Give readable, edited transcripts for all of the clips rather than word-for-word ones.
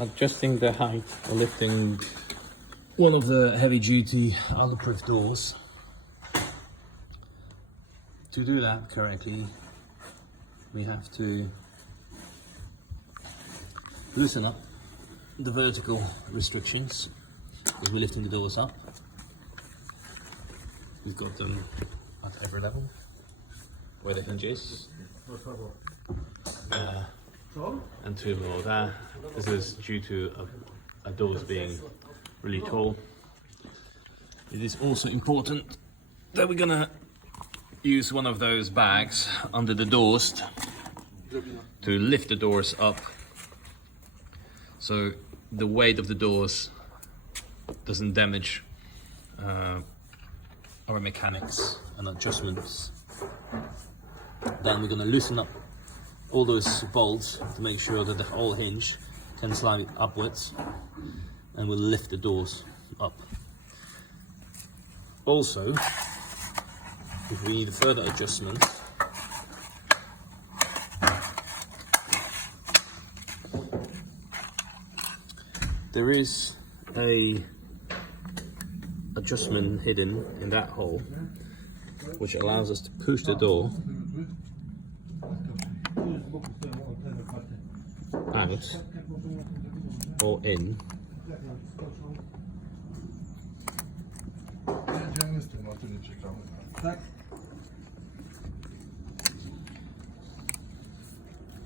adjusting the height or lifting one of the heavy-duty underproof doors. To do that correctly, we have to loosen up the vertical restrictions as we're lifting the doors up. We've got them at every level where the hinge is. And two more there. This is due to a doors being really tall. It is also important that we're gonna use one of those bags under the doors to lift the doors up, so the weight of the doors doesn't damage our mechanics and adjustments. Then we're gonna loosen up all those bolts to make sure that the whole hinge can slide upwards, and we'll lift the doors up. Also, if we need further adjustments, there is a adjustment hidden in that hole which allows us to push the door out or in.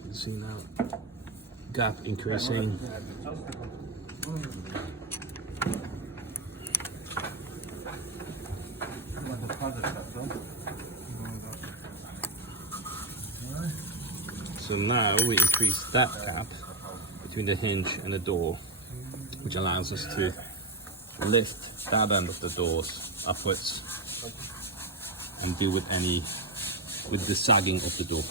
You see now gap increasing. So now we increase that gap between the hinge and the door, which allows us to lift that end of the doors upwards and deal with the sagging of the door.